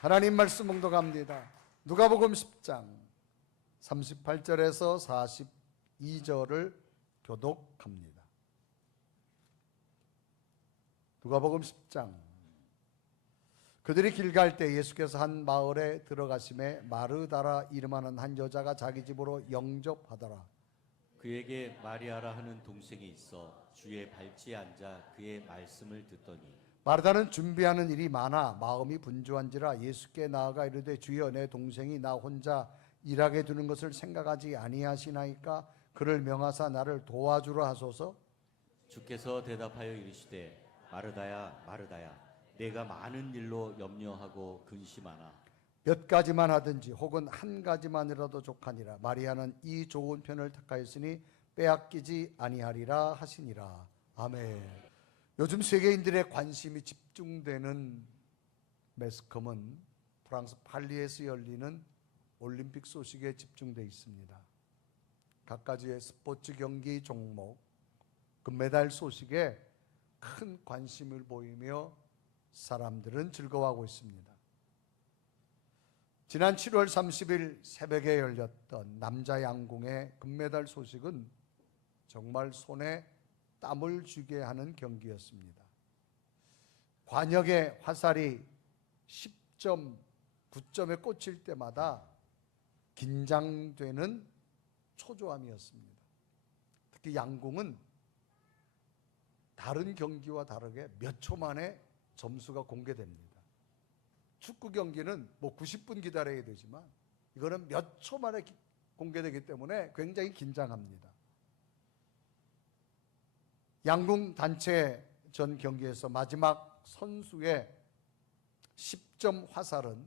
하나님 말씀 봉독합니다. 누가복음 10장 38절에서 42절을 교독합니다. 누가복음 10장. 그들이 길 갈 때 예수께서 한 마을에 들어가심에 마르다라 이름하는 한 여자가 자기 집으로 영접하더라. 그에게 마리아라 하는 동생이 있어 주의 발치에 앉아 그의 말씀을 듣더니 마르다는 준비하는 일이 많아 마음이 분주한지라 예수께 나아가 이르되 주여, 내 동생이 나 혼자 일하게 두는 것을 생각하지 아니하시나이까? 그를 명하사 나를 도와주라 하소서. 주께서 대답하여 이르시되 마르다야 마르다야, 내가 많은 일로 염려하고 근심하나 몇 가지만 하든지 혹은 한 가지만이라도 족하니라. 마리아는 이 좋은 편을 택하였으니 빼앗기지 아니하리라 하시니라. 아멘. 요즘 세계인들의 관심이 집중되는 매스컴은 프랑스 파리에서 열리는 올림픽 소식에 집중되어 있습니다. 각가지의 스포츠 경기 종목, 금메달 소식에 큰 관심을 보이며 사람들은 즐거워하고 있습니다. 지난 7월 30일 새벽에 열렸던 남자 양궁의 금메달 소식은 정말 손에 땀을 쥐게 하는 경기였습니다. 관역의 화살이 10점, 9점에 꽂힐 때마다 긴장되는 초조함이었습니다. 특히 양궁은 다른 경기와 다르게 몇 초 만에 점수가 공개됩니다. 축구 경기는 90분 기다려야 되지만 이거는 몇 초 만에 공개되기 때문에 굉장히 긴장합니다. 양궁 단체전 경기에서 마지막 선수의 10점 화살은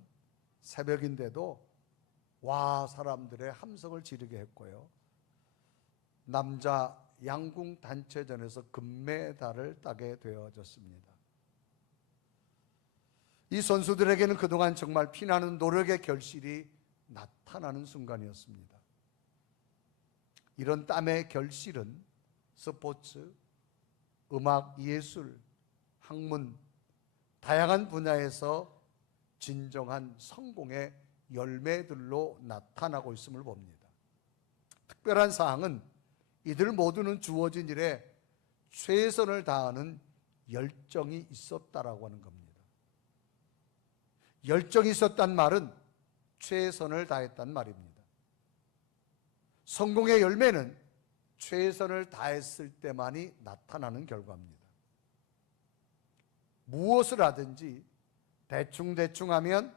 새벽인데도 사람들의 함성을 지르게 했고요. 남자 양궁 단체전에서 금메달을 따게 되어졌습니다. 이 선수들에게는 그동안 정말 피나는 노력의 결실이 나타나는 순간이었습니다. 이런 땀의 결실은 스포츠, 음악, 예술, 학문, 다양한 분야에서 진정한 성공의 열매들로 나타나고 있음을 봅니다. 특별한 사항은 이들 모두는 주어진 일에 최선을 다하는 열정이 있었다라고 하는 겁니다. 열정이 있었단 말은 최선을 다했단 말입니다. 성공의 열매는 최선을 다했을 때만이 나타나는 결과입니다. 무엇을 하든지 대충대충 하면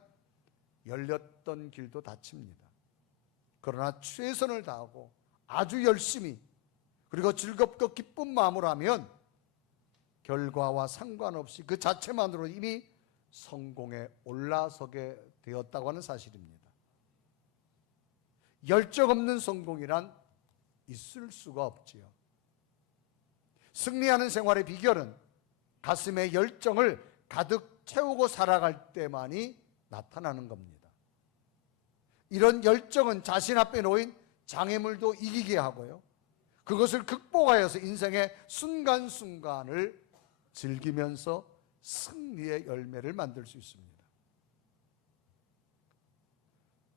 열렸던 길도 닫힙니다. 그러나 최선을 다하고 아주 열심히 그리고 즐겁고 기쁜 마음으로 하면 결과와 상관없이 그 자체만으로 이미 성공에 올라서게 되었다고 하는 사실입니다. 열정 없는 성공이란 있을 수가 없지요. 승리하는 생활의 비결은 가슴의 열정을 가득 채우고 살아갈 때만이 나타나는 겁니다. 이런 열정은 자신 앞에 놓인 장애물도 이기게 하고요, 그것을 극복하여서 인생의 순간순간을 즐기면서 승리의 열매를 만들 수 있습니다.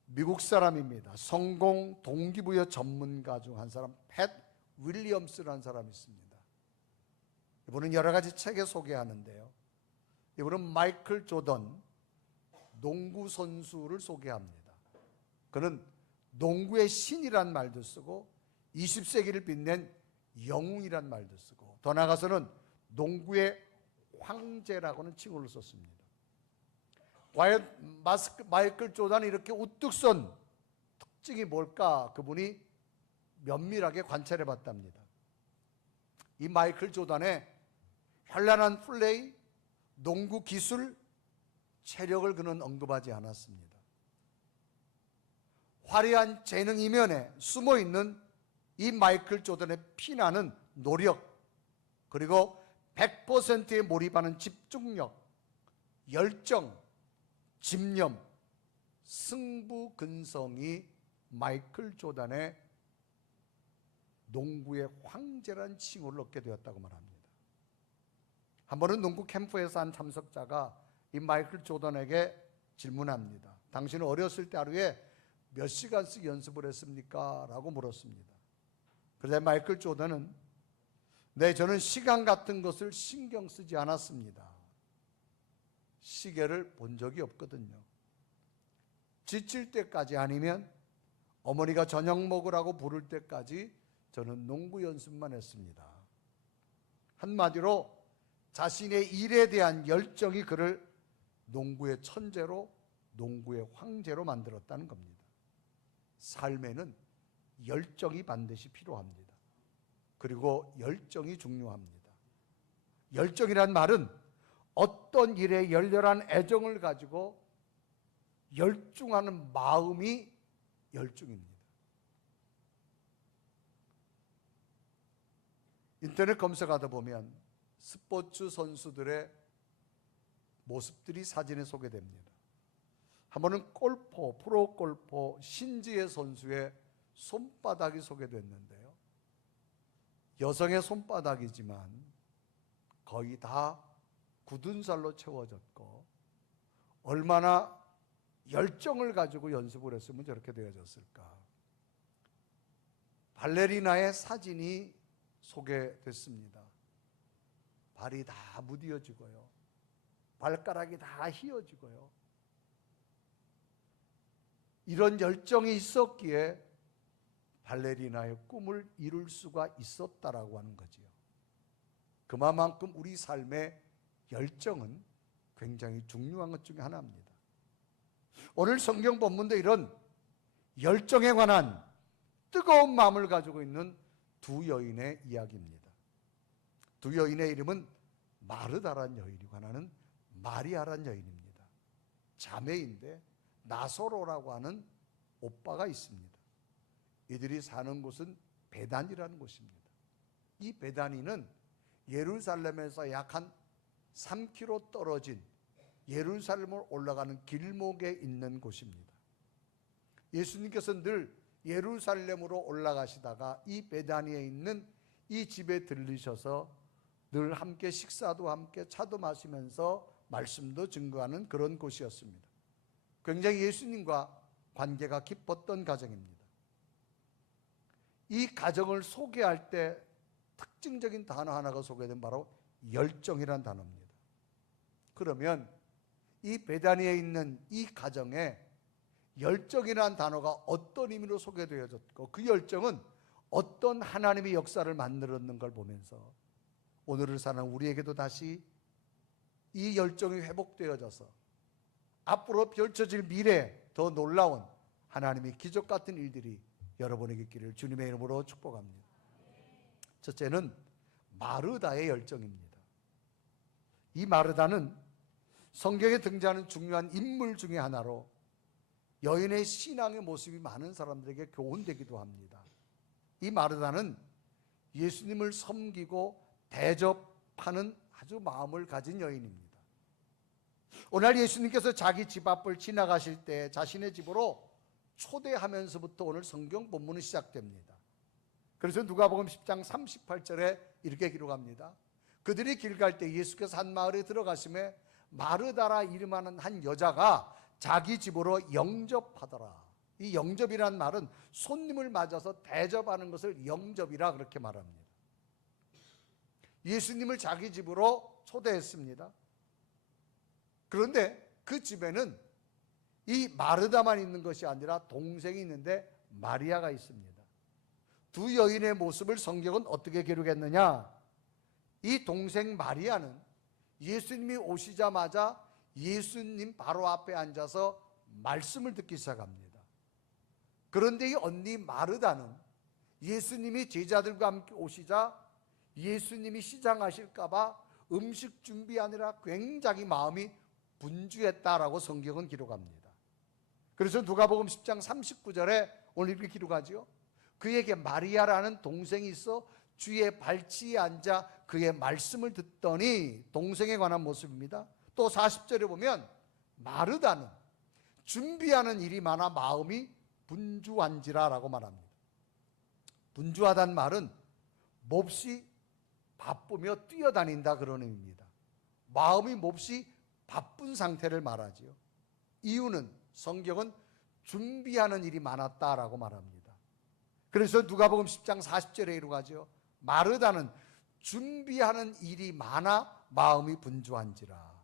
미국 사람입니다. 성공 동기부여 전문가 중 한 사람, 팻 윌리엄스라는 사람이 있습니다. 이분은 여러 가지 책에 소개하는데요, 이분은 마이클 조던 농구 선수를 소개합니다. 그는 농구의 신이란 말도 쓰고 20세기를 빛낸 영웅이란 말도 쓰고 더 나아가서는 농구의 황제라고는 칭호를 썼습니다. 과연 마이클 조던이 이렇게 우뚝 선 특징이 뭘까? 그분이 면밀하게 관찰해 봤답니다. 이 마이클 조던의 현란한 플레이, 농구 기술, 체력을 그는 언급하지 않았습니다. 화려한 재능 이면에 숨어있는 이 마이클 조던의 피나는 노력, 그리고 100%에 몰입하는 집중력, 열정, 집념, 승부근성이 마이클 조던의 농구의 황제라는 칭호를 얻게 되었다고 말합니다. 한 번은 농구 캠프에서 한 참석자가 이 마이클 조던에게 질문합니다. 당신은 어렸을 때 하루에 몇 시간씩 연습을 했습니까? 라고 물었습니다. 그런데 마이클 조던은 네, 저는 시간 같은 것을 신경 쓰지 않았습니다. 시계를 본 적이 없거든요. 지칠 때까지 아니면 어머니가 저녁 먹으라고 부를 때까지 저는 농구 연습만 했습니다. 한마디로 자신의 일에 대한 열정이 그를 농구의 천재로, 농구의 황제로 만들었다는 겁니다. 삶에는 열정이 반드시 필요합니다. 그리고 열정이 중요합니다. 열정이란 말은 어떤 일에 열렬한 애정을 가지고 열중하는 마음이 열중입니다. 인터넷 검색하다 보면 스포츠 선수들의 모습들이 사진에 소개됩니다. 한 번은 프로 골퍼 신지혜 선수의 손바닥이 소개됐는데요. 여성의 손바닥이지만 거의 다 굳은 살로 채워졌고 얼마나 열정을 가지고 연습을 했으면 저렇게 되어졌을까. 발레리나의 사진이 소개됐습니다. 발이 다 무디어지고요. 발가락이 다 휘어지고요. 이런 열정이 있었기에 발레리나의 꿈을 이룰 수가 있었다라고 하는 거지요. 그만큼 우리 삶의 열정은 굉장히 중요한 것 중에 하나입니다. 오늘 성경 본문도 이런 열정에 관한 뜨거운 마음을 가지고 있는 두 여인의 이야기입니다. 두 여인의 이름은 마르다란 여인이고 하나는 마리아란 여인입니다. 자매인데 나소로라고 하는 오빠가 있습니다. 이들이 사는 곳은 베단이라는 곳입니다. 이 베다니는 예루살렘에서 약 한 3km 떨어진 예루살렘을 올라가는 길목에 있는 곳입니다. 예수님께서 늘 예루살렘으로 올라가시다가 이 베다니에 있는 이 집에 들르셔서 늘 함께 식사도 함께 차도 마시면서 말씀도 증거하는 그런 곳이었습니다. 굉장히 예수님과 관계가 깊었던 가정입니다. 이 가정을 소개할 때 특징적인 단어 하나가 소개된 바로 열정이라는 단어입니다. 그러면 이 베다니에 있는 이 가정에 열정이라는 단어가 어떤 의미로 소개되어졌고 그 열정은 어떤 하나님의 역사를 만들었는 걸 보면서 오늘을 사는 우리에게도 다시 이 열정이 회복되어져서 앞으로 펼쳐질 미래 더 놀라운 하나님의 기적 같은 일들이 여러분에게 있기를 주님의 이름으로 축복합니다. 첫째는 마르다의 열정입니다. 이 마르다는 성경에 등장하는 중요한 인물 중에 하나로 여인의 신앙의 모습이 많은 사람들에게 교훈되기도 합니다. 이 마르다는 예수님을 섬기고 대접하는 아주 마음을 가진 여인입니다. 오늘 예수님께서 자기 집 앞을 지나가실 때 자신의 집으로 초대하면서부터 오늘 성경 본문은 시작됩니다. 그래서 누가복음 10장 38절에 이렇게 기록합니다. 그들이 길 갈 때 예수께서 한 마을에 들어가심에 마르다라 이름하는 한 여자가 자기 집으로 영접하더라. 이 영접이란 말은 손님을 맞아서 대접하는 것을 영접이라 그렇게 말합니다. 예수님을 자기 집으로 초대했습니다. 그런데 그 집에는 이 마르다만 있는 것이 아니라 동생이 있는데 마리아가 있습니다. 두 여인의 모습을 성경은 어떻게 기록했느냐? 이 동생 마리아는 예수님이 오시자마자 예수님 바로 앞에 앉아서 말씀을 듣기 시작합니다. 그런데 이 언니 마르다는 예수님이 제자들과 함께 오시자 예수님이 시장하실까 봐 음식 준비하느라 굉장히 마음이 분주했다라고 성경은 기록합니다. 그래서 누가복음 10장 39절에 오늘 이렇게 기록하죠. 그에게 마리아라는 동생이 있어 주의 발치에 앉아 그의 말씀을 듣더니, 동생에 관한 모습입니다. 또 40절에 보면 마르다는 준비하는 일이 많아 마음이 분주한지라 라고 말합니다. 분주하다는 말은 몹시 바쁘며 뛰어다닌다 그런 의미입니다. 마음이 몹시 바쁜 상태를 말하지요. 이유는 성경은 준비하는 일이 많았다라고 말합니다. 그래서 누가복음 10장 40절에 이루어가죠. 마르다는 준비하는 일이 많아 마음이 분주한지라.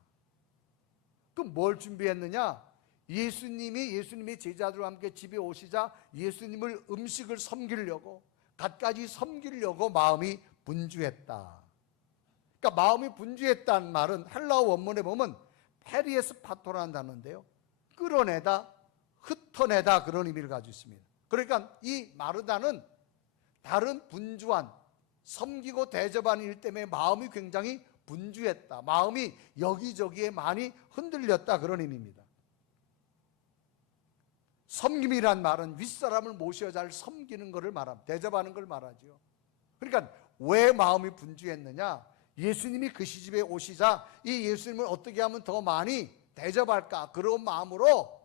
그럼 뭘 준비했느냐? 예수님의 제자들과 함께 집에 오시자 예수님을 음식을 섬기려고, 갖가지 섬기려고 마음이 분주했다. 그러니까 마음이 분주했다는 말은 헬라어 원문에 보면 페리에스 파토라는 단어인데요, 끌어내다, 흩어내다, 그런 의미를 가지고 있습니다. 그러니까 이 마르다는 다른 분주한, 섬기고 대접하는 일 때문에 마음이 굉장히 분주했다, 마음이 여기저기에 많이 흔들렸다, 그런 의미입니다. 섬김이란 말은 윗사람을 모셔 잘 섬기는 것을 말합니다. 대접하는 걸 말하죠. 그러니까 왜 마음이 분주했느냐? 예수님이 그 시집에 오시자 이 예수님을 어떻게 하면 더 많이 대접할까, 그런 마음으로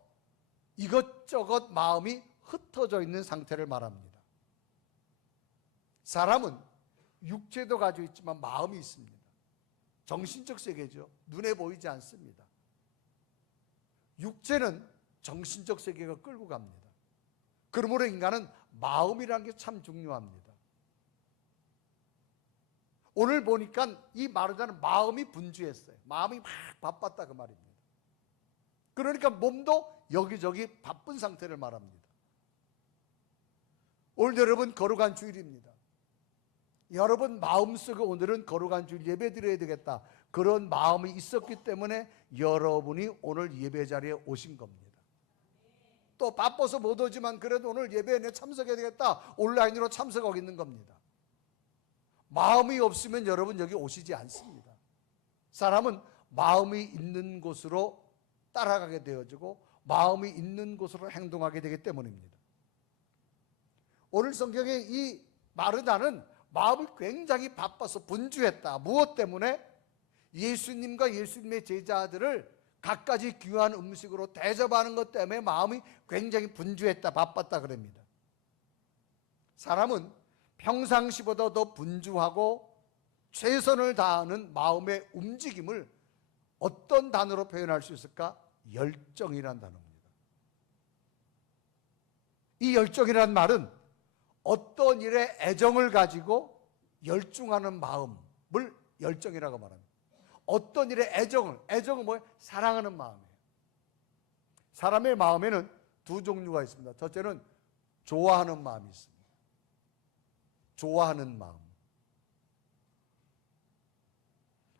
이것저것 마음이 흩어져 있는 상태를 말합니다. 사람은 육체도 가지고 있지만 마음이 있습니다. 정신적 세계죠. 눈에 보이지 않습니다. 육체는 정신적 세계가 끌고 갑니다. 그러므로 인간은 마음이라는 게 참 중요합니다. 오늘 보니까 이 마르다는 마음이 분주했어요. 마음이 막 바빴다, 그 말입니다. 그러니까 몸도 여기저기 바쁜 상태를 말합니다. 오늘 여러분 거룩한 주일입니다. 여러분 마음속에 오늘은 거룩한 주일 예배 드려야 되겠다, 그런 마음이 있었기 때문에 여러분이 오늘 예배 자리에 오신 겁니다. 또 바빠서 못 오지만 그래도 오늘 예배에 내 참석해야 되겠다, 온라인으로 참석하고 있는 겁니다. 마음이 없으면 여러분 여기 오시지 않습니다. 사람은 마음이 있는 곳으로 따라가게 되어지고 마음이 있는 곳으로 행동하게 되기 때문입니다. 오늘 성경에 이 마르다는 마음이 굉장히 바빠서 분주했다. 무엇 때문에? 예수님과 예수님의 제자들을 갖가지 귀한 음식으로 대접하는 것 때문에 마음이 굉장히 분주했다, 바빴다 그럽니다. 사람은 평상시보다 더 분주하고 최선을 다하는 마음의 움직임을 어떤 단어로 표현할 수 있을까? 열정이라는 단어입니다. 이 열정이라는 말은 어떤 일에 애정을 가지고 열중하는 마음을 열정이라고 말합니다. 어떤 일에 애정은 뭐예요? 사랑하는 마음이에요. 사람의 마음에는 두 종류가 있습니다. 첫째는 좋아하는 마음이 있습니다. 좋아하는 마음.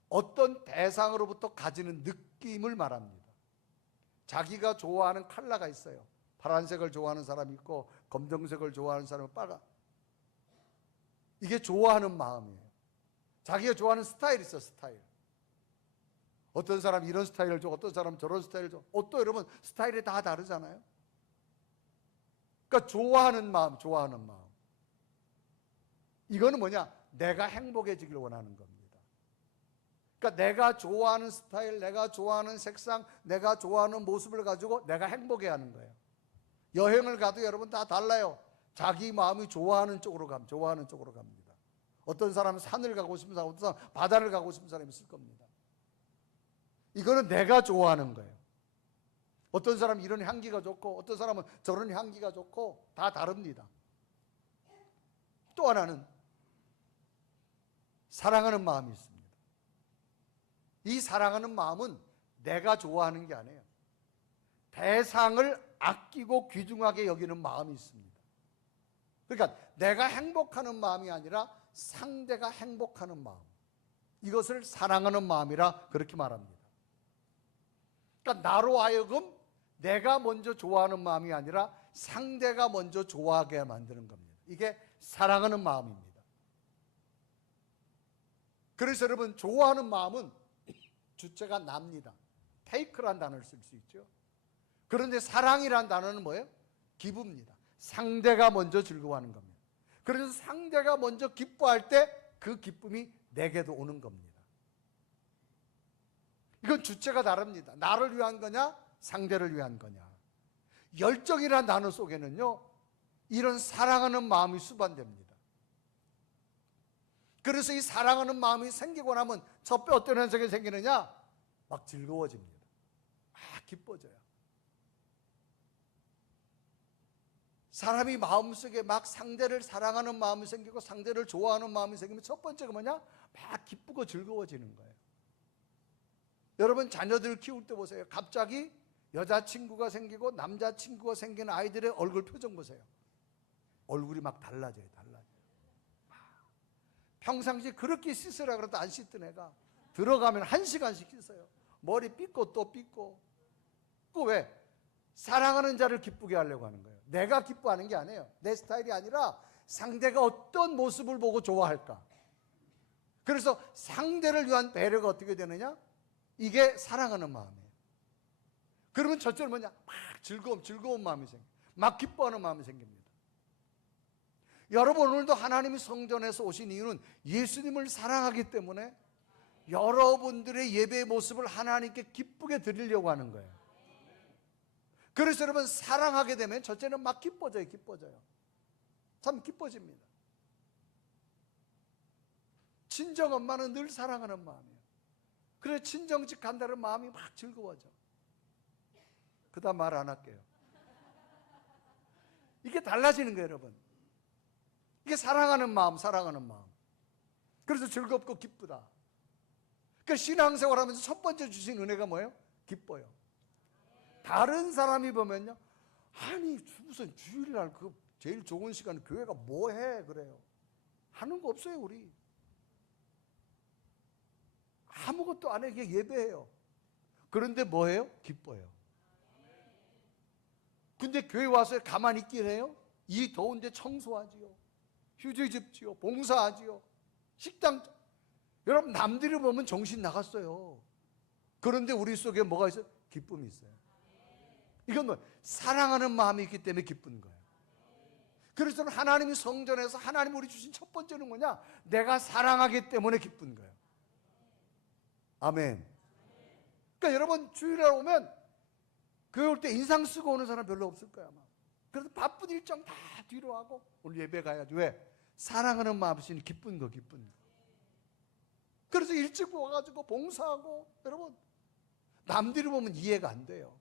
어떤 대상으로부터 가지는 느낌을 말합니다. 자기가 좋아하는 컬러가 있어요. 파란색을 좋아하는 사람이 있고 검정색을 좋아하는 사람은 빨간. 이게 좋아하는 마음이에요. 자기가 좋아하는 스타일이 있어, 스타일. 어떤 사람 이런 스타일을 좋아, 어떤 사람 저런 스타일을 좋아. 옷도 여러분 스타일이 다 다르잖아요. 그러니까 좋아하는 마음, 좋아하는 마음. 이거는 뭐냐? 내가 행복해지길 원하는 겁니다. 그러니까 내가 좋아하는 스타일, 내가 좋아하는 색상, 내가 좋아하는 모습을 가지고 내가 행복해하는 거예요. 여행을 가도 여러분 다 달라요. 자기 마음이 좋아하는 쪽으로 갑니다. 어떤 사람은 산을 가고 싶은 사람, 어떤 사람은 바다를 가고 싶은 사람이 있을 겁니다. 이거는 내가 좋아하는 거예요. 어떤 사람은 이런 향기가 좋고 어떤 사람은 저런 향기가 좋고 다 다릅니다. 또 하나는 사랑하는 마음이 있습니다. 이 사랑하는 마음은 내가 좋아하는 게 아니에요. 대상을 아끼고 귀중하게 여기는 마음이 있습니다. 그러니까 내가 행복하는 마음이 아니라 상대가 행복하는 마음, 이것을 사랑하는 마음이라 그렇게 말합니다. 그러니까 나로 하여금 내가 먼저 좋아하는 마음이 아니라 상대가 먼저 좋아하게 만드는 겁니다. 이게 사랑하는 마음입니다. 그래서 여러분 좋아하는 마음은 주체가 납니다. 테이크란 단어를 쓸 수 있죠. 그런데 사랑이란 단어는 뭐예요? 기부입니다. 상대가 먼저 즐거워하는 겁니다. 그래서 상대가 먼저 기뻐할 때 그 기쁨이 내게도 오는 겁니다. 이건 주체가 다릅니다. 나를 위한 거냐, 상대를 위한 거냐. 열정이라는 단어 속에는요, 이런 사랑하는 마음이 수반됩니다. 그래서 이 사랑하는 마음이 생기고 나면 첫 배 어떤 현상이 생기느냐? 막 즐거워집니다. 막 기뻐져요. 사람이 마음속에 막 상대를 사랑하는 마음이 생기고 상대를 좋아하는 마음이 생기면 첫 번째가 뭐냐? 막 기쁘고 즐거워지는 거예요. 여러분 자녀들 키울 때 보세요. 갑자기 여자친구가 생기고 남자친구가 생긴 아이들의 얼굴 표정 보세요. 얼굴이 막 달라져요. 평상시 그렇게 씻으라 그래도 안 씻던 애가 들어가면 1시간씩 씻어요. 머리 빗고 또 빗고. 그 왜? 사랑하는 자를 기쁘게 하려고 하는 거예요. 내가 기뻐하는 게 아니에요. 내 스타일이 아니라 상대가 어떤 모습을 보고 좋아할까. 그래서 상대를 위한 배려가 어떻게 되느냐? 이게 사랑하는 마음이에요. 그러면 첫째는 뭐냐? 막 즐거운 마음이 생겨요. 막 기뻐하는 마음이 생깁니다. 여러분 오늘도 하나님이 성전에서 오신 이유는 예수님을 사랑하기 때문에 여러분들의 예배의 모습을 하나님께 기쁘게 드리려고 하는 거예요. 그래서 여러분 사랑하게 되면 첫째는 막 기뻐져요. 참 기뻐집니다. 친정엄마는 늘 사랑하는 마음이에요. 그래서 친정집 간다는 마음이 막 즐거워져. 그 다음 말 안 할게요. 이게 달라지는 거예요, 여러분. 이게 사랑하는 마음. 그래서 즐겁고 기쁘다. 그러니까 신앙생활하면서 첫 번째 주신 은혜가 뭐예요? 기뻐요. 다른 사람이 보면요, 아니 무슨 주일날 그 제일 좋은 시간 교회가 뭐해 그래요. 하는 거 없어요. 우리 아무것도 안 해. 그냥 예배해요. 그런데 뭐해요? 기뻐요. 근데 교회 와서 가만히 있긴 해요? 이 더운데 청소하지요, 휴지 줍지요, 봉사하지요, 식당. 여러분 남들이 보면 정신 나갔어요. 그런데 우리 속에 뭐가 있어요? 기쁨이 있어요. 이건 뭐 사랑하는 마음이 있기 때문에 기쁜 거예요. 그래서 하나님이 성전에서 하나님 우리 주신 첫 번째는 뭐냐? 내가 사랑하기 때문에 기쁜 거예요. 아멘. 그러니까 여러분 주일날 오면 교회 올 때 인상 쓰고 오는 사람 별로 없을 거야 아마. 그래서 바쁜 일정 다 뒤로 하고 오늘 예배 가야지. 왜? 사랑하는 마음이 기쁜 거. 그래서 일찍 와가지고 봉사하고. 여러분 남들이 보면 이해가 안 돼요.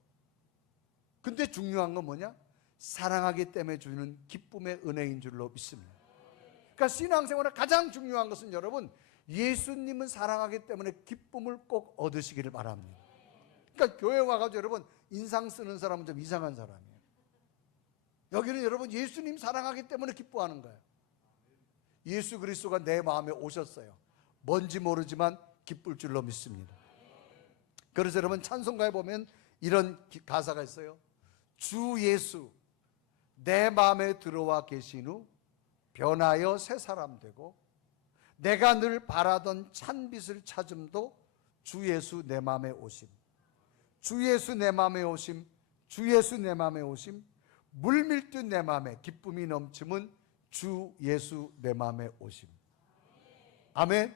근데 중요한 건 뭐냐? 사랑하기 때문에 주는 기쁨의 은혜인 줄로 믿습니다. 그러니까 신앙생활의 가장 중요한 것은 여러분 예수님을 사랑하기 때문에 기쁨을 꼭 얻으시기를 바랍니다. 그러니까 교회 와가지고 여러분 인상 쓰는 사람은 좀 이상한 사람이에요. 여기는 여러분 예수님 사랑하기 때문에 기뻐하는 거예요. 예수 그리스도가 내 마음에 오셨어요. 뭔지 모르지만 기쁠 줄로 믿습니다. 그래서 여러분 찬송가에 보면 이런 가사가 있어요. 주 예수 내 마음에 들어와 계신 후 변하여 새 사람 되고 내가 늘 바라던 찬빛을 찾음도 주 예수 내 마음에 오심. 주 예수 내 마음에 오심. 주 예수 내 마음에 오심. 물밀듯 내 마음에 기쁨이 넘침은 주 예수 내 마음에 오심. 아멘.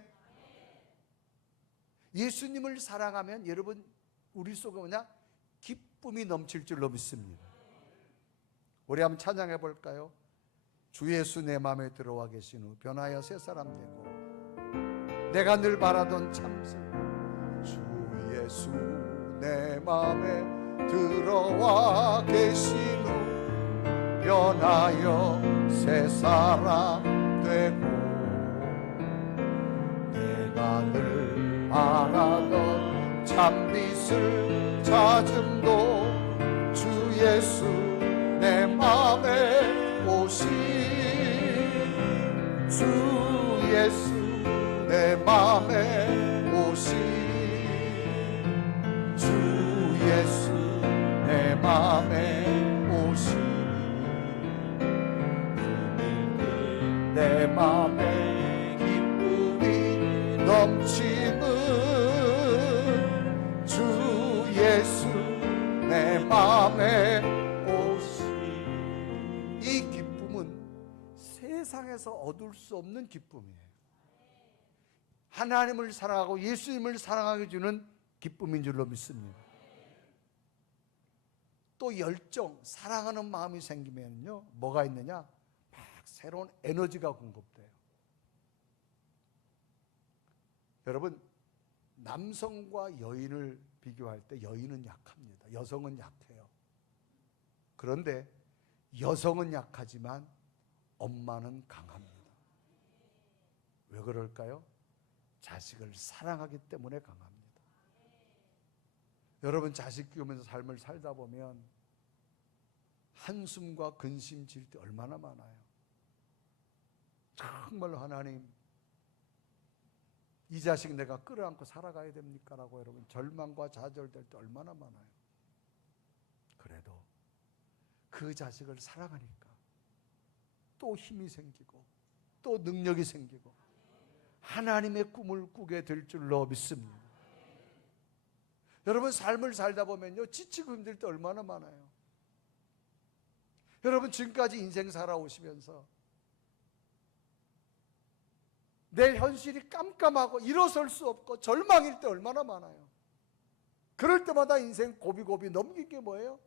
예수님을 사랑하면 여러분 우리 속에 뭐냐? 기쁨이 넘칠 줄로 믿습니다. 우리 한번 찬양해 볼까요? 주 예수 내 마음에 들어와 계신 후 변하여 새 사람 되고 내가 늘 바라던 참새. 주 예수 내 마음에 들어와 계신 후 변하여 새 사람 되고 내가 늘 바라던 참빛을 찾음도 주 예수 내 마음에 오신 주 예수 내 마음에 오신 주 예수 내 마음에 오신 내 마음에 기쁨이 넘치는 주 예수 내 마음에 오신. 이 기쁨은 세상에서 얻을 수 없는 기쁨이에요. 하나님을 사랑하고 예수님을 사랑하게 주는 기쁨인 줄로 믿습니다. 또 열정, 사랑하는 마음이 생기면요 뭐가 있느냐? 막 새로운 에너지가 공급돼요. 여러분 남성과 여인을 비교할 때 여인은 약합니다. 여성은 약해요. 그런데 여성은 약하지만 엄마는 강합니다. 왜 그럴까요? 자식을 사랑하기 때문에 강합니다. 여러분, 자식 키우면서 삶을 살다 보면 한숨과 근심 질 때 얼마나 많아요. 정말 하나님, 이 자식 내가 끌어안고 살아가야 됩니까? 라고 여러분 절망과 좌절될 때 얼마나 많아요. 그래도 그 자식을 사랑하니까 또 힘이 생기고 또 능력이 생기고 하나님의 꿈을 꾸게 될 줄로 믿습니다. 여러분, 삶을 살다 보면요, 지치고 힘들 때 얼마나 많아요. 여러분, 지금까지 인생 살아오시면서 내 현실이 깜깜하고 일어설 수 없고 절망일 때 얼마나 많아요. 그럴 때마다 인생 고비고비 넘긴 게 뭐예요?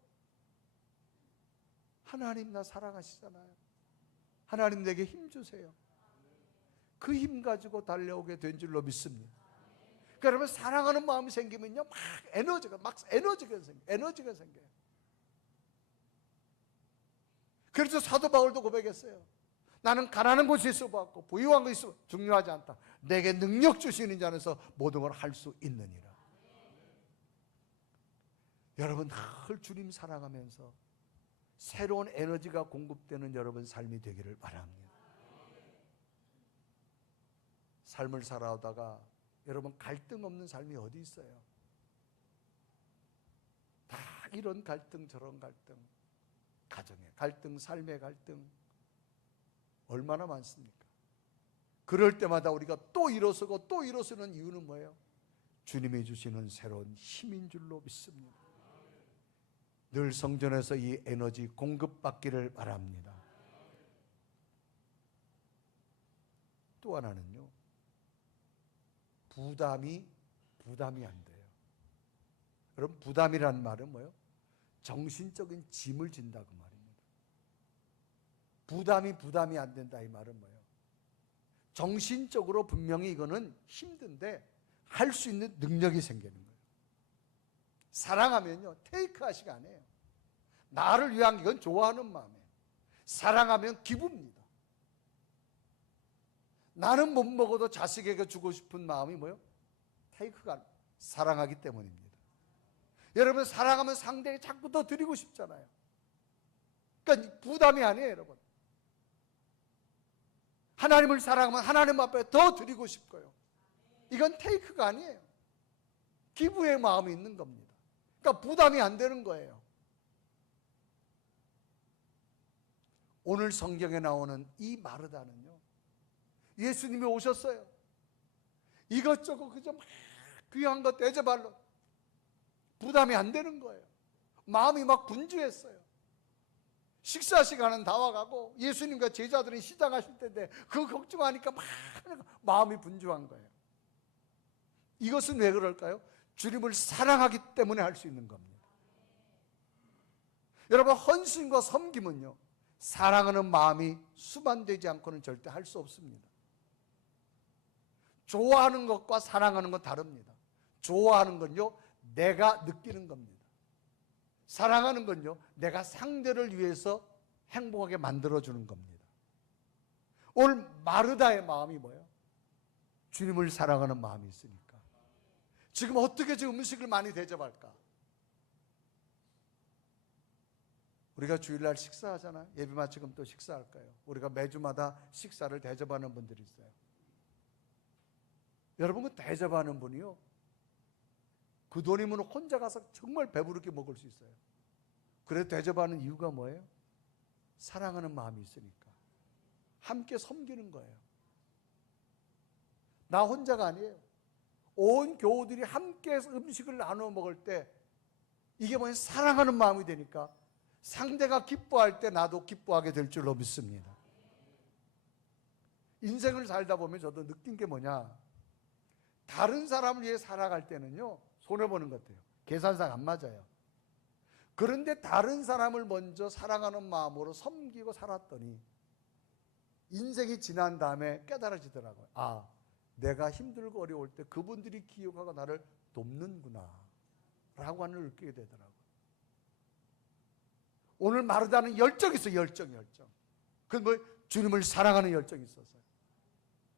하나님 나 사랑하시잖아요. 하나님 내게 힘 주세요. 그 힘 가지고 달려오게 된 줄로 믿습니다. 그러니까 여러분, 사랑하는 마음이 생기면요, 막 에너지가 생겨요. 그래서 사도 바울도 고백했어요. 나는 가난한 곳에 있어봤고 부유한 곳에 있어 중요하지 않다. 내게 능력 주시는 자 안에서 모든 걸 할 수 있느니라. 여러분, 늘 주님 사랑하면서 새로운 에너지가 공급되는 여러분 삶이 되기를 바랍니다. 삶을 살아오다가 여러분, 갈등 없는 삶이 어디 있어요? 다 이런 갈등 저런 갈등, 가정의 갈등, 삶의 갈등 얼마나 많습니까? 그럴 때마다 우리가 또 일어서고 또 일어서는 이유는 뭐예요? 주님이 주시는 새로운 힘인 줄로 믿습니다. 늘 성전에서 이 에너지 공급받기를 바랍니다. 또 하나는요, 부담이 안 돼요. 여러분, 부담이라는 말은 뭐예요? 정신적인 짐을 진다 그 말입니다. 부담이 안 된다 이 말은 뭐예요? 정신적으로 분명히 이거는 힘든데 할 수 있는 능력이 생기는 거예요. 사랑하면요, 테이크아시가 아니에요. 나를 위한 이건 좋아하는 마음이에요. 사랑하면 기부입니다. 나는 못 먹어도 자식에게 주고 싶은 마음이 뭐예요? 테이크가 사랑하기 때문입니다. 여러분, 사랑하면 상대에게 자꾸 더 드리고 싶잖아요. 그러니까 부담이 아니에요, 여러분. 하나님을 사랑하면 하나님 앞에 더 드리고 싶고요. 이건 테이크가 아니에요. 기부의 마음이 있는 겁니다. 그러니까 부담이 안 되는 거예요. 오늘 성경에 나오는 이 마르다는요, 예수님이 오셨어요. 이것저것 그저 막 귀한 것 대접하려 부담이 안 되는 거예요. 마음이 막 분주했어요. 식사 시간은 다 와가고 예수님과 제자들은 시장하실 텐데 그 걱정하니까 막 마음이 분주한 거예요. 이것은 왜 그럴까요? 주님을 사랑하기 때문에 할 수 있는 겁니다. 여러분, 헌신과 섬김은요, 사랑하는 마음이 수반되지 않고는 절대 할 수 없습니다. 좋아하는 것과 사랑하는 건 다릅니다. 좋아하는 건요, 내가 느끼는 겁니다. 사랑하는 건요, 내가 상대를 위해서 행복하게 만들어주는 겁니다. 오늘 마르다의 마음이 뭐예요? 주님을 사랑하는 마음이 있으니까. 지금 어떻게 지금 음식을 많이 대접할까? 우리가 주일날 식사하잖아요. 예배 마치고 또 식사할까요? 우리가 매주마다 식사를 대접하는 분들이 있어요. 여러분, 그 대접하는 분이요, 그 돈이면 혼자 가서 정말 배부르게 먹을 수 있어요. 그래도 대접하는 이유가 뭐예요? 사랑하는 마음이 있으니까. 함께 섬기는 거예요. 나 혼자가 아니에요. 온 교우들이 함께 음식을 나눠 먹을 때 이게 뭐예요? 사랑하는 마음이 되니까 상대가 기뻐할 때 나도 기뻐하게 될 줄로 믿습니다. 인생을 살다 보면 저도 느낀 게 뭐냐, 다른 사람을 위해 살아갈 때는요, 손해보는 것 같아요. 계산상 안 맞아요. 그런데 다른 사람을 먼저 사랑하는 마음으로 섬기고 살았더니 인생이 지난 다음에 깨달아지더라고요. 아, 내가 힘들고 어려울 때 그분들이 기억하고 나를 돕는구나 라고 하는 걸 느끼게 되더라고요. 오늘 마르다는 열정이 있어요. 열정. 그 뭐 주님을 사랑하는 열정이 있었어요.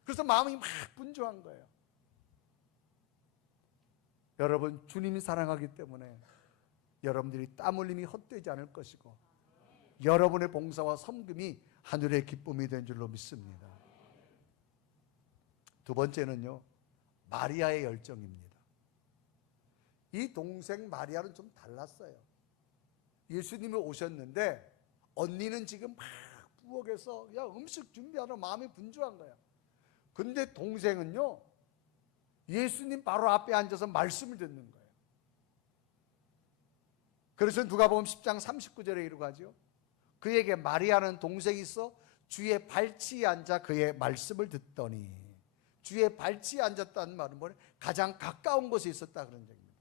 그래서 마음이 막 분주한 거예요. 여러분, 주님이 사랑하기 때문에 여러분들이 땀 흘림이 헛되지 않을 것이고 여러분의 봉사와 섬김이 하늘의 기쁨이 된 줄로 믿습니다. 두 번째는요, 마리아의 열정입니다. 이 동생 마리아는 좀 달랐어요. 예수님이 오셨는데 언니는 지금 막 부엌에서 음식 준비하는 마음이 분주한 거야. 근데 동생은요, 예수님 바로 앞에 앉아서 말씀을 듣는 거예요. 그래서 누가복음 10장 39절에 이르고 하죠. 그에게 마리아는 동생이 있어 주의 발치에 앉아 그의 말씀을 듣더니, 주의 발치에 앉았다는 말은 뭐예요? 가장 가까운 곳에 있었다 그런 얘기입니다.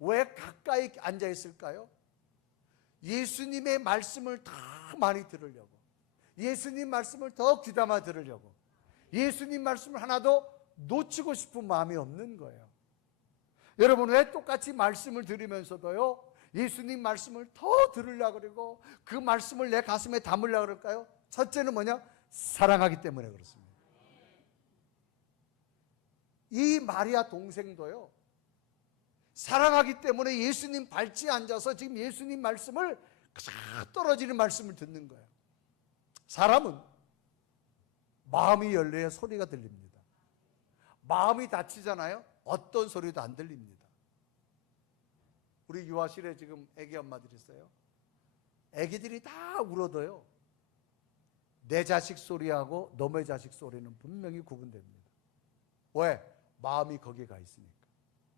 왜 가까이 앉아 있을까요? 예수님의 말씀을 더 많이 들으려고, 예수님 말씀을 더 귀담아 들으려고, 예수님 말씀을 하나도 놓치고 싶은 마음이 없는 거예요. 여러분, 왜 똑같이 말씀을 들으면서도요 예수님 말씀을 더 들으려고 그러고 그 말씀을 내 가슴에 담으려고 그럴까요? 첫째는 뭐냐? 사랑하기 때문에 그렇습니다. 이 마리아 동생도요, 사랑하기 때문에 예수님 발치에 앉아서 지금 예수님 말씀을 쫙 떨어지는 말씀을 듣는 거예요. 사람은 마음이 열려야 소리가 들립니다. 마음이 닫히잖아요. 어떤 소리도 안 들립니다. 우리 유아실에 지금 애기 엄마들이 있어요. 애기들이 다 울어도요, 내 자식 소리하고 너의 자식 소리는 분명히 구분됩니다. 왜? 마음이 거기에 가 있으니까,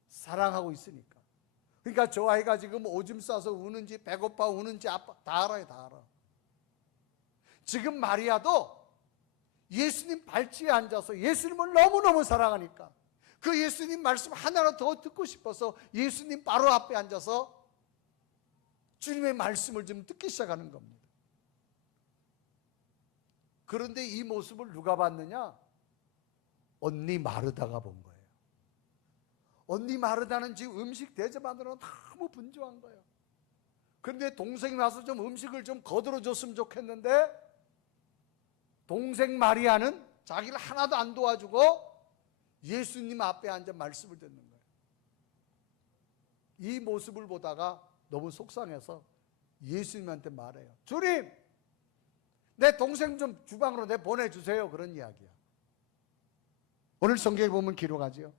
사랑하고 있으니까. 그러니까 저 아이가 지금 오줌 싸서 우는지 배고파 우는지 아빠 다 알아요. 다 알아. 지금 마리아도 예수님 발치에 앉아서 예수님을 너무너무 사랑하니까 그 예수님 말씀 하나로 더 듣고 싶어서 예수님 바로 앞에 앉아서 주님의 말씀을 좀 듣기 시작하는 겁니다. 그런데 이 모습을 누가 봤느냐? 언니 마르다가 본 거예요. 언니 마르다는 지금 음식 대접하느라 너무 분주한 거예요. 그런데 동생이 와서 좀 음식을 좀 거들어 줬으면 좋겠는데 동생 마리아는 자기를 하나도 안 도와주고 예수님 앞에 앉아 말씀을 듣는 거예요. 이 모습을 보다가 너무 속상해서 예수님한테 말해요. 주님, 내 동생 좀 주방으로 보내주세요. 그런 이야기야. 오늘 성경에 보면 기록하지요.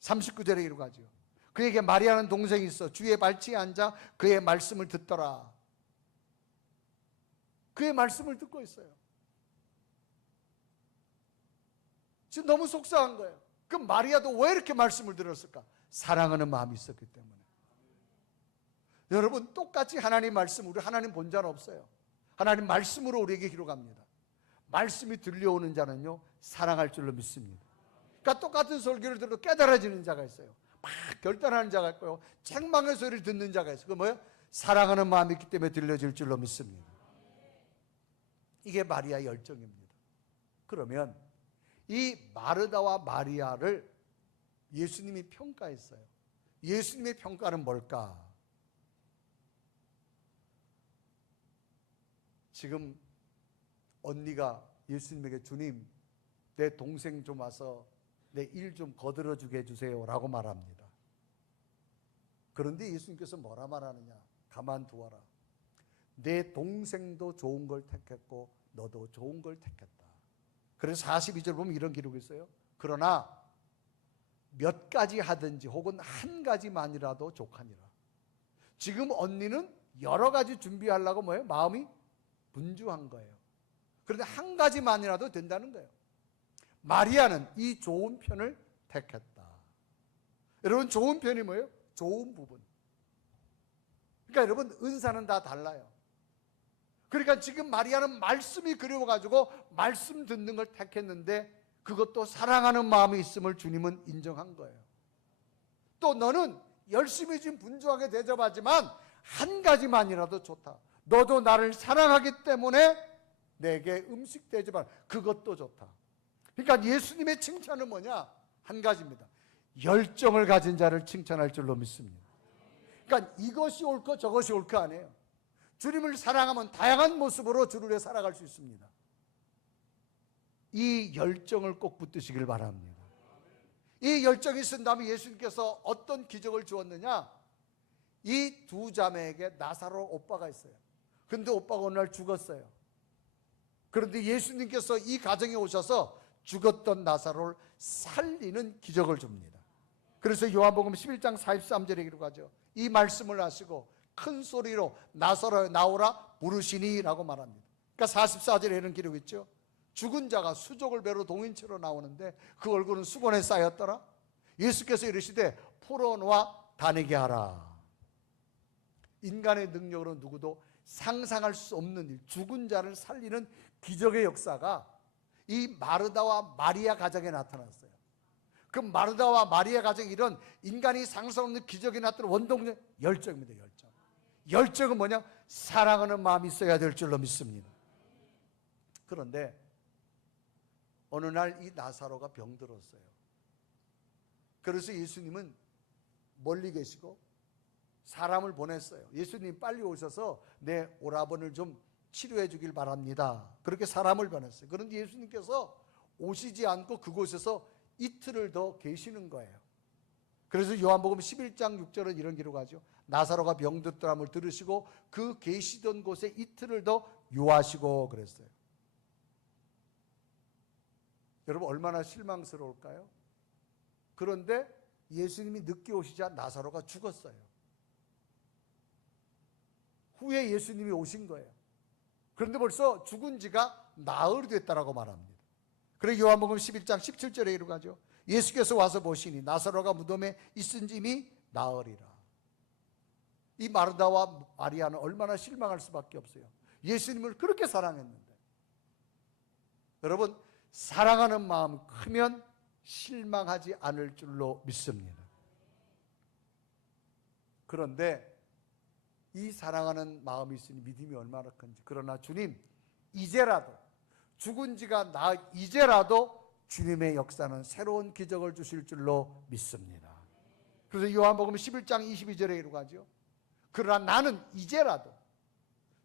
39절에 기록하지요. 그에게 마리아는 동생이 있어 주의 발치에 앉아 그의 말씀을 듣더라. 그의 말씀을 듣고 있어요. 지금 너무 속상한 거예요. 그럼 마리아도 왜 이렇게 말씀을 들었을까? 사랑하는 마음이 있었기 때문에. 여러분, 똑같이 하나님 말씀, 우리 하나님 본 자는 없어요. 하나님 말씀으로 우리에게 기록합니다. 말씀이 들려오는 자는요 사랑할 줄로 믿습니다. 그러니까 똑같은 설교를 들어도 깨달아지는 자가 있어요. 막 결단하는 자가 있고요, 책망의 소리를 듣는 자가 있어요. 그 뭐예요? 사랑하는 마음이 있기 때문에 들려질 줄로 믿습니다. 이게 마리아의 열정입니다. 그러면 이 마르다와 마리아를 예수님이 평가했어요. 예수님의 평가는 뭘까? 지금 언니가 예수님에게 주님, 내 동생 좀 와서 내 일 좀 거들어주게 해주세요 라고 말합니다. 그런데 예수님께서 뭐라 말하느냐? 가만두어라. 내 동생도 좋은 걸 택했고 너도 좋은 걸 택했다. 그래서 42절 보면 이런 기록이 있어요. 그러나 몇 가지 하든지 혹은 한 가지만이라도 족하니라. 지금 언니는 여러 가지 준비하려고 뭐예요? 마음이 분주한 거예요. 그런데 한 가지만이라도 된다는 거예요. 마리아는 이 좋은 편을 택했다. 여러분, 좋은 편이 뭐예요? 좋은 부분. 그러니까 여러분, 은사는 다 달라요. 그러니까 지금 마리아는 말씀이 그리워가지고 말씀 듣는 걸 택했는데 그것도 사랑하는 마음이 있음을 주님은 인정한 거예요. 또 너는 열심히 지금 분주하게 대접하지만 한 가지만이라도 좋다. 너도 나를 사랑하기 때문에 내게 음식 대접하라. 그것도 좋다. 그러니까 예수님의 칭찬은 뭐냐? 한 가지입니다. 열정을 가진 자를 칭찬할 줄로 믿습니다. 그러니까 이것이 옳고 저것이 옳고 아니에요. 주님을 사랑하면 다양한 모습으로 주를 위해 살아갈 수 있습니다. 이 열정을 꼭 붙드시길 바랍니다. 이 열정이 있은다면 예수님께서 어떤 기적을 주었느냐? 이 두 자매에게 나사로 오빠가 있어요. 근데 오빠가 어느 날 죽었어요. 그런데 예수님께서 이 가정에 오셔서 죽었던 나사로를 살리는 기적을 줍니다. 그래서 요한복음 11장 43절에 기록하죠. 이 말씀을 하시고 큰 소리로 나사로야 나오라 부르시니 라고 말합니다. 그러니까 44절에 이런 기록이 있죠. 죽은 자가 수족을 베로 동인체로 나오는데 그 얼굴은 수건에 쌓였더라. 예수께서 이르시되 풀어놓아 다니게 하라. 인간의 능력으로 누구도 상상할 수 없는 일, 죽은 자를 살리는 기적의 역사가 이 마르다와 마리아 가정에 나타났어요. 그 마르다와 마리아 가정에 이런 인간이 상상 없는 기적이 나타난 원동력, 열정입니다. 열정. 열정은 뭐냐? 사랑하는 마음이 있어야 될 줄로 믿습니다. 그런데 어느 날 이 나사로가 병들었어요. 그래서 예수님은 멀리 계시고 사람을 보냈어요. 예수님 빨리 오셔서 내 오라버니를 좀 치료해 주길 바랍니다. 그렇게 사람을 보냈어요. 그런데 예수님께서 오시지 않고 그곳에서 이틀을 더 계시는 거예요. 그래서 요한복음 11장 6절은 이런 기록하죠. 나사로가 병들었다함을 들으시고 그 계시던 곳에 이틀을 더 유하시고 그랬어요. 여러분 얼마나 실망스러울까요? 그런데 예수님이 늦게 오시자 나사로가 죽었어요. 후에 예수님이 오신 거예요. 그런데 벌써 죽은 지가 나흘이 됐다라고 말합니다. 그래서 요한복음 11장 17절에 이르가죠. 예수께서 와서 보시니 나사로가 무덤에 있은 짐이 나흘이라. 이 마르다와 마리아는 얼마나 실망할 수밖에 없어요. 예수님을 그렇게 사랑했는데. 여러분 사랑하는 마음 크면 실망하지 않을 줄로 믿습니다. 그런데 이 사랑하는 마음이 있으니 믿음이 얼마나 큰지. 그러나 주님 이제라도 죽은 지가 이제라도 주님의 역사는 새로운 기적을 주실 줄로 믿습니다. 그래서 요한복음 11장 22절에 이루가죠. 그러나 나는 이제라도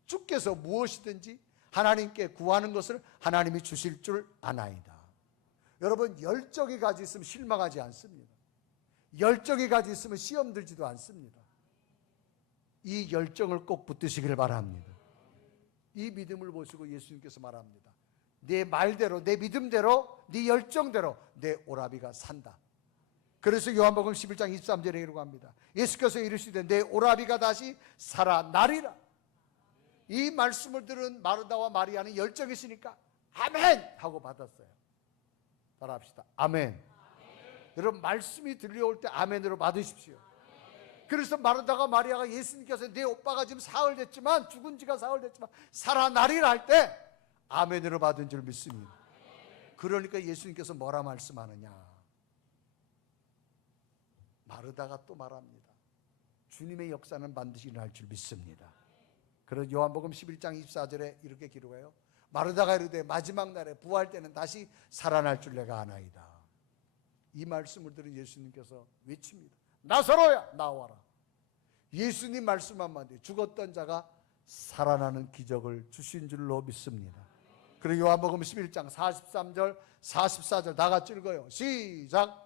주께서 무엇이든지 하나님께 구하는 것을 하나님이 주실 줄 아나이다. 여러분 열정이 가지고 있으면 실망하지 않습니다. 열정이 가지고 있으면 시험 들지도 않습니다. 이 열정을 꼭 붙드시길 바랍니다. 이 믿음을 보시고 예수님께서 말합니다. 내 말대로 내 믿음대로 네 열정대로 내 오라비가 산다. 그래서 요한복음 11장 23절에 이러고 합니다. 예수께서 이르시되 내 오라비가 다시 살아나리라. 이 말씀을 들은 마르다와 마리아는 열정이 있으니까 아멘 하고 받았어요. 따라합시다. 아멘. 여러분 말씀이 들려올 때 아멘으로 받으십시오. 그래서 마르다가 마리아가 예수님께서 내 오빠가 지금 사흘 됐지만 죽은 지가 사흘 됐지만 살아나리라 할 때 아멘으로 받은 줄 믿습니다. 그러니까 예수님께서 뭐라 말씀하느냐. 마르다가 또 말합니다. 주님의 역사는 반드시 일어날 줄 믿습니다. 그래서 요한복음 11장 24절에 이렇게 기록해요. 마르다가 이르되 마지막 날에 부활 때는 다시 살아날 줄 내가 아나이다. 이 말씀을 들은 예수님께서 외칩니다. 나사로야 나와라. 예수님 말씀 한마디 죽었던 자가 살아나는 기적을 주신 줄로 믿습니다. 그리고 요한복음 11장 43절 44절 다 같이 읽어요. 시작.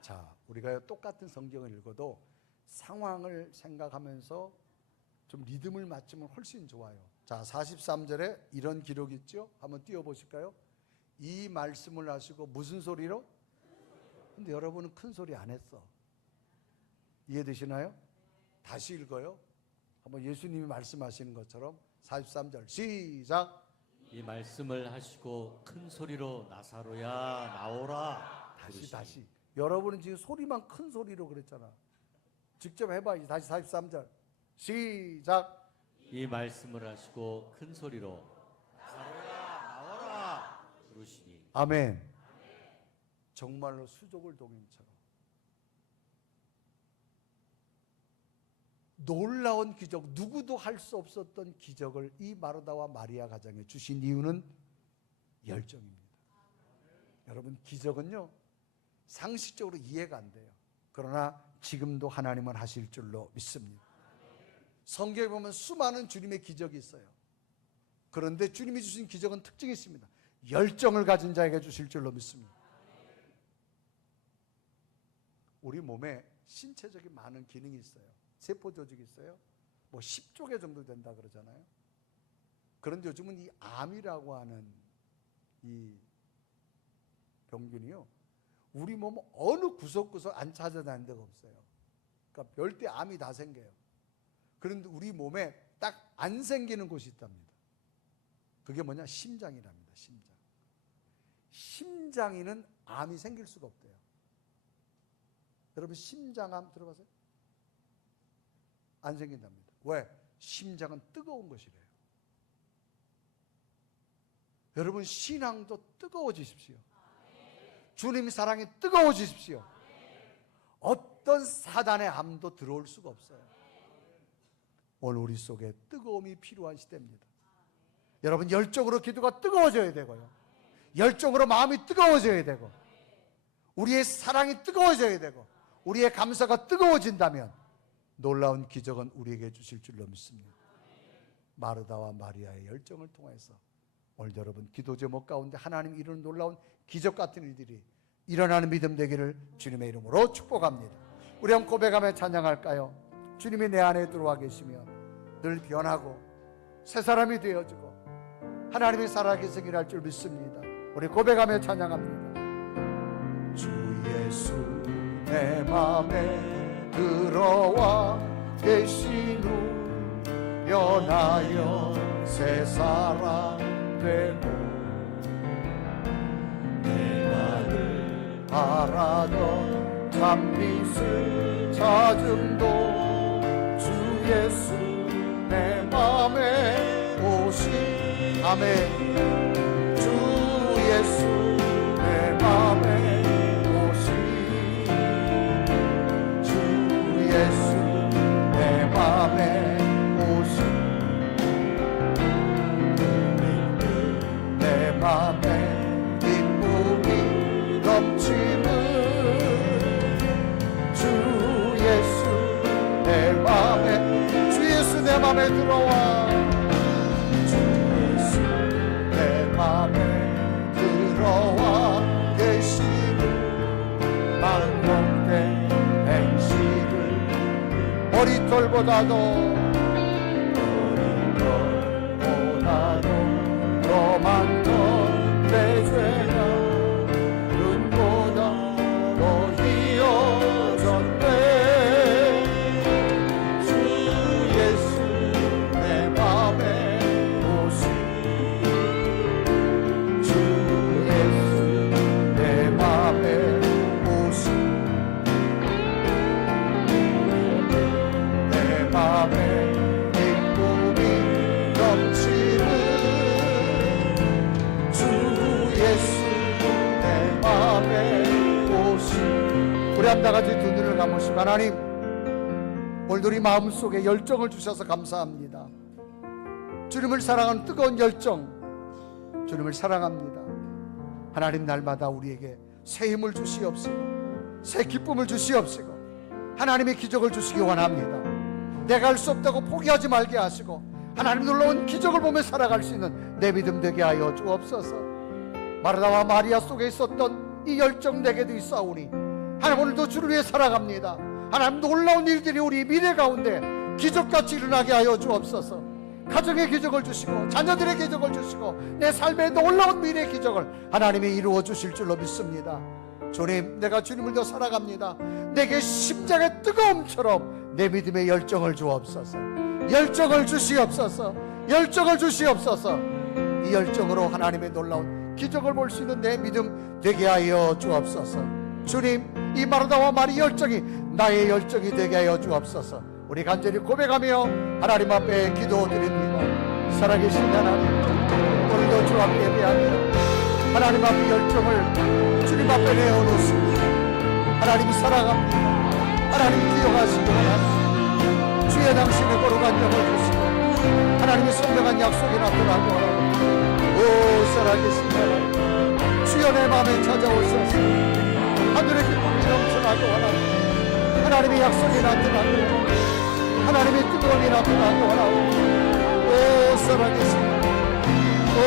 자, 우리가 똑같은 성경을 읽어도 상황을 생각하면서 좀 리듬을 맞추면 훨씬 좋아요. 자, 43절에 이런 기록이 있죠. 한번 띄워보실까요? 이 말씀을 하시고 무슨 소리로? 근데 여러분은 큰 소리 안 했어. 이해되시나요? 다시 읽어요. 한번 예수님이 말씀하시는 것처럼 43절 시작. 이 말씀을 하시고 큰 소리로 나사로야 나오라. 다시. 여러분은 지금 소리만 큰 소리로 그랬잖아. 직접 해봐. 다시 43절 시작. 이 말씀을 하시고 큰 소리로 나사로야 나오라 부르시니. 아멘. 정말로 수족을 동인처럼 놀라운 기적, 누구도 할 수 없었던 기적을 이 마르다와 마리아 가정에 주신 이유는 열정입니다. 여러분, 기적은요 상식적으로 이해가 안 돼요. 그러나 지금도 하나님은 하실 줄로 믿습니다. 성경에 보면 수많은 주님의 기적이 있어요. 그런데 주님이 주신 기적은 특징이 있습니다. 열정을 가진 자에게 주실 줄로 믿습니다. 우리 몸에 신체적인 많은 기능이 있어요. 세포 조직이 있어요. 뭐 10조 개 정도 된다 그러잖아요. 그런데 요즘은 이 암이라고 하는 이 병균이요, 우리 몸 어느 구석구석 안 찾아다니는 데가 없어요. 그러니까 별대 암이 다 생겨요. 그런데 우리 몸에 딱 안 생기는 곳이 있답니다. 그게 뭐냐? 심장이랍니다. 심장에는 암이 생길 수가 없대요. 여러분, 심장암 들어봤어요? 안 생긴답니다. 왜? 심장은 뜨거운 것이래요. 여러분, 신앙도 뜨거워지십시오. 주님 사랑이 뜨거워지십시오. 어떤 사단의 암도 들어올 수가 없어요. 오늘 우리 속에 뜨거움이 필요한 시대입니다. 여러분, 열정으로 기도가 뜨거워져야 되고요, 열정으로 마음이 뜨거워져야 되고, 우리의 사랑이 뜨거워져야 되고, 우리의 감사가 뜨거워진다면 놀라운 기적은 우리에게 주실 줄로 믿습니다. 마르다와 마리아의 열정을 통해서 오늘 여러분 기도 제목 가운데 하나님 이런 놀라운 기적 같은 일들이 일어나는 믿음 되기를 주님의 이름으로 축복합니다. 우리 한번 고백하며 찬양할까요? 주님이 내 안에 들어와 계시면 늘 변하고 새 사람이 되어지고 하나님의 살아계신 일할 줄 믿습니다. 우리 고백하며 찬양합니다. 주 예수 내 맘에 들어와 계신 후 변하여 새 사람 되고 내가 늘 바라던 참빛을 찾음도 주 예수 내 맘에 오시. 아멘. 주 예수 내 맘에 오시. 주 예수 내 맘에 오시. 내 맘에 기쁨이 넘치는 주 예수 내 맘에, 주 예수 내 맘에 들어와. 주 예수 내 맘에 들어와 계시는 만병된 행실을 머리털보다도 더 많던 내 죄가 눈보다 더 희어졌네. 주 예수 내 맘에 오시. 주 예수 내 맘에 오시. 내 맘에 기쁨이 넘치는 주 예수 내 맘에 오시. 우리 한 다같이 두 눈을 감으시고, 하나님 오늘도 우리 마음속에 열정을 주셔서 감사합니다. 주님을 사랑하는 뜨거운 열정, 주님을 사랑합니다. 하나님 날마다 우리에게 새 힘을 주시옵시고 새 기쁨을 주시옵시고 하나님의 기적을 주시기 원합니다. 내가 할 수 없다고 포기하지 말게 하시고 하나님 놀라운 기적을 보며 살아갈 수 있는 내 믿음 되게 하여 주옵소서. 마르다와 마리아 속에 있었던 이 열정 내게도 있사오니 하나님 오늘도 주를 위해 살아갑니다. 하나님 놀라운 일들이 우리 미래 가운데 기적같이 일어나게 하여 주옵소서. 가정의 기적을 주시고 자녀들의 기적을 주시고 내 삶의 놀라운 미래의 기적을 하나님이 이루어 주실 줄로 믿습니다. 주님, 내가 주님을 더 살아갑니다. 내게 심장의 뜨거움처럼 내 믿음의 열정을 주옵소서. 열정을 주시옵소서. 열정을 주시옵소서. 이 열정으로 하나님의 놀라운 기적을 볼 수 있는 내 믿음 되게 하여 주옵소서. 주님, 이 마르다와 마리 열정이 나의 열정이 되게 하여 주옵소서. 우리 간절히 고백하며 하나님 앞에 기도드립니다. 살아계신 하나님, 오늘도 주 앞에 예배하며 하나님 앞에 열정을 주님 앞에 내어놓습니다. 하나님 사랑합니다. 하나님 기억하시고 하나님, 주의 당신의 거룩한 영을 주시고 하나님의 선명한 약속이 나타나고 오 살아계신 하나님, 주여 내 마음에 찾아오셔서 하늘의 기쁨이 넘쳐나고 하나님의 약속이 나타나고 하나님의 뜨거움이 나타나고 오 살아계신 오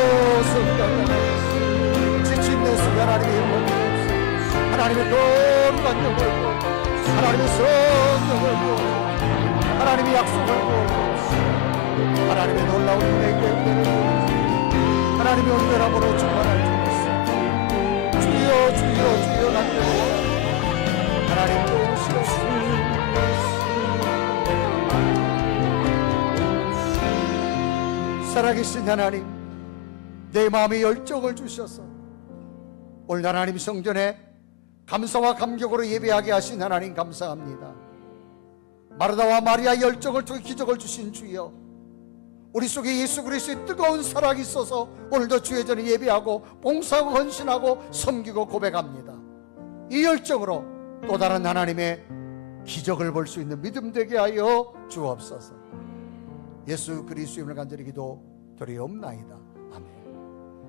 성령 하나님, 지친 내 속에 하나님의 영광이 없어 하나님의 거룩한 영을 하나님의 성령을 부어 하나님의 약속을 부어 하나님의 놀라운 은혜를 부어 하나님의 온전함으로 충만할 줄 주여 주여 주여 나를 하나님 도우시옵소서. 살아계신 하나님, 내 마음에 열정을 주셔서 오늘 하나님 성전에 감사와 감격으로 예배하게 하신 하나님 감사합니다. 마르다와 마리아의 열정을 통해 기적을 주신 주여, 우리 속에 예수 그리스도의 뜨거운 사랑이 있어서 오늘도 주의 전에 예배하고 봉사하고 헌신하고 섬기고 고백합니다. 이 열정으로 또 다른 하나님의 기적을 볼 수 있는 믿음 되게 하여 주옵소서. 예수 그리스도의 이름을 간절히 기도 드리옵나이다.